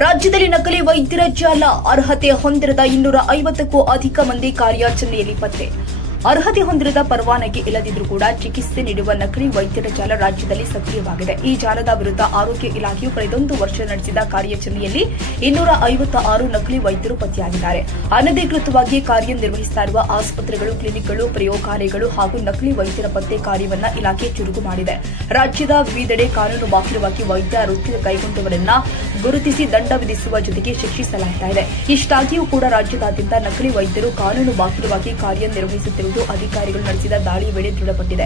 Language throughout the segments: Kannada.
ರಾಜ್ಯದಲ್ಲಿ ನಕಲಿ ವೈದ್ಯರ ಜಾಲ, ಅರ್ಹತೆ ಹೊಂದಿರದ 250ಕ್ಕೂ ಅಧಿಕ ಮಂದಿ ಕಾರ್ಯಾಚರಣೆಯಲ್ಲಿ ಪತ್ತೆ. ಅರ್ಹತೆ ಹೊಂದಿರದ ಪರವಾನಗಿ ಇಲ್ಲದಿದ್ದರೂ ಕೂಡ ಚಿಕಿತ್ಸೆ ನೀಡುವ ನಕಲಿ ವೈದ್ಯರ ಜಾಲ ರಾಜ್ಯದಲ್ಲಿ ಸಕ್ರಿಯವಾಗಿದೆ. ಈ ಜಾಲದ ವಿರುದ್ಧ ಆರೋಗ್ಯ ಇಲಾಖೆಯು ಕಳೆದೊಂದು ವರ್ಷ ನಡೆಸಿದ ಕಾರ್ಯಾಚರಣೆಯಲ್ಲಿ 256 ನಕಲಿ ವೈದ್ಯರು ಪತ್ತೆಯಾಗಿದ್ದಾರೆ. ಅನಧಿಕೃತವಾಗಿ ಕಾರ್ಯನಿರ್ವಹಿಸುತ್ತಾ ಇರುವ ಆಸ್ಪತ್ರೆಗಳು, ಕ್ಲಿನಿಕ್ಗಳು, ಪ್ರಯೋಗಾಲಯಗಳು ಹಾಗೂ ನಕಲಿ ವೈದ್ಯರ ಪತ್ತೆ ಕಾರ್ಯವನ್ನ ಇಲಾಖೆ ಚುರುಕು ಮಾಡಿದೆ. ರಾಜ್ಯದ ವಿವಿಧೆಡೆ ಕಾನೂನು ಬಾಹಿರವಾಗಿ ವೈದ್ಯ ವೃತ್ತಿ ಕೈಗೊಂಡವರನ್ನ ಗುರುತಿಸಿ ದಂಡ ವಿಧಿಸುವ ಜೊತೆಗೆ ಶಿಕ್ಷಿಸಲಾಗ್ತಾ ಇದೆ. ಇಷ್ಟಾಗಿಯೂ ಕೂಡ ರಾಜ್ಯದಾದ್ಯಂತ ನಕಲಿ ವೈದ್ಯರು ಕಾನೂನು ಬಾಹಿರವಾಗಿ ಕಾರ್ಯನಿರ್ವಹಿಸುತ್ತಿರುವುದು ಅಧಿಕಾರಿಗಳು ನಡೆಸಿದ ದಾಳಿಯ ವೇಳೆ ದೃಢಪಟ್ಟಿದೆ.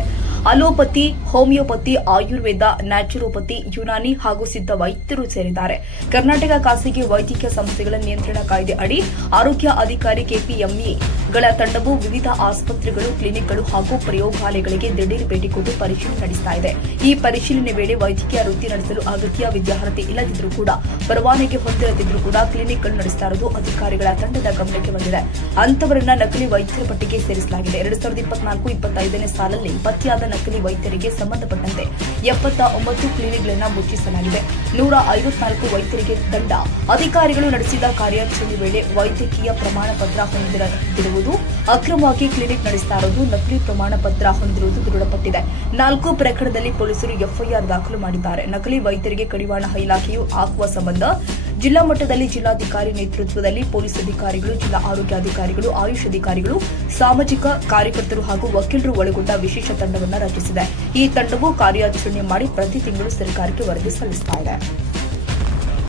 Allopathy, homeopathy, Ayurveda, naturopathy, Unani ಹಾಗೂ ಸಿದ್ಧ ವೈದ್ಯರು ಸೇರಿದ್ದಾರೆ. ಕರ್ನಾಟಕ ಖಾಸಗಿ ವೈದ್ಯಕೀಯ ಸಂಸ್ಥೆಗಳ ನಿಯಂತ್ರಣ ಕಾಯ್ದೆ ಅಡಿ ಆರೋಗ್ಯ ಅಧಿಕಾರಿ ಕೆಪಿಎಂಇಗಳ ತಂಡವು ವಿವಿಧ ಆಸ್ಪತ್ರೆಗಳು, ಕ್ಲಿನಿಕ್ಗಳು ಹಾಗೂ ಪ್ರಯೋಗಾಲಯಗಳಿಗೆ ದಿಢೀರ್ ಭೇಟಿ ಕೊಟ್ಟು ಪರಿಶೀಲನೆ ನಡೆಸ್ತಾ ಇದೆ. ಈ ಪರಿಶೀಲನೆ ವೇಳೆ ವೈದ್ಯಕೀಯ ವೃತ್ತಿ ನಡೆಸಲು ಅಗತ್ಯ ವಿದ್ಯಾರ್ಹತೆ ಇಲ್ಲದಿದ್ದರೂ ಕೂಡ, ಪರವಾನಗಿ ಹೊಂದಿರದಿದ್ದರೂ ಕೂಡ ಕ್ಲಿನಿಕ್ಗಳು ನಡೆಸ್ತಾ ಇರುವುದು ಅಧಿಕಾರಿಗಳ ತಂಡದ ಗಮನಕ್ಕೆ ಬಂದಿದೆ. ಅಂತವರನ್ನ ನಕಲಿ ವೈದ್ಯರ ಪಟ್ಟಿಗೆ ಸೇರಿಸಲಾಗಿದೆ. 2024-25ನೇ ಸಾಲಲ್ಲಿ ಪತ್ತೆಯಾದ ನಕಲಿ ವೈದ್ಯರಿಗೆ ಸಂಬಂಧಪಟ್ಟಂತೆ 79 ಕ್ಲಿನಿಕ್ಗಳನ್ನು ಮುಚ್ಚಿಸಲಾಗಿದೆ. 154 ವೈದ್ಯರಿಗೆ ದಂಡ. ಅಧಿಕಾರಿಗಳು ನಡೆಸಿದ ಕಾರ್ಯಾಚರಣೆ ವೇಳೆ ವೈದ್ಯಕೀಯ ಪ್ರಮಾಣ ಪತ್ರ ಹೊಂದಿರದಿರುವುದು, ಅಕ್ರಮವಾಗಿ ಕ್ಲಿನಿಕ್ ನಡೆಸ್ತಾ ಇರುವುದು, ನಕಲಿ ಪ್ರಮಾಣ ಪತ್ರ ಹೊಂದಿರುವುದು ದೃಢಪಟ್ಟಿದೆ. 4 ಪ್ರಕರಣದಲ್ಲಿ ಪೊಲೀಸರು ಎಫ್ಐಆರ್ ದಾಖಲು ಮಾಡಿದ್ದಾರೆ. ನಕಲಿ ವೈದ್ಯರಿಗೆ ಕಡಿವಾಣ ಇಲಾಖೆಯು ಹಾಕುವ ಸಂಬಂಧ ಜಿಲ್ಲಾ ಮಟ್ಟದಲ್ಲಿ ಜಿಲ್ಲಾಧಿಕಾರಿ ನೇತೃತ್ವದಲ್ಲಿ ಪೊಲೀಸ್ ಅಧಿಕಾರಿಗಳು, ಜಿಲ್ಲಾ ಆರೋಗ್ಯಾಧಿಕಾರಿಗಳು, ಆಯುಷ್ ಅಧಿಕಾರಿಗಳು, ಸಾಮಾಜಿಕ ಕಾರ್ಯಕರ್ತರು ಹಾಗೂ ವಕೀಲರು ಒಳಗೊಂಡ ವಿಶೇಷ ತಂಡವನ್ನು ರಚಿಸಿದೆ. ಈ ತಂಡವು ಕಾರ್ಯಾಚರಣೆ ಮಾಡಿ ಪ್ರತಿ ತಿಂಗಳು ಸರ್ಕಾರಕ್ಕೆ ವರದಿ ಸಲ್ಲಿಸುತ್ತಿದೆ.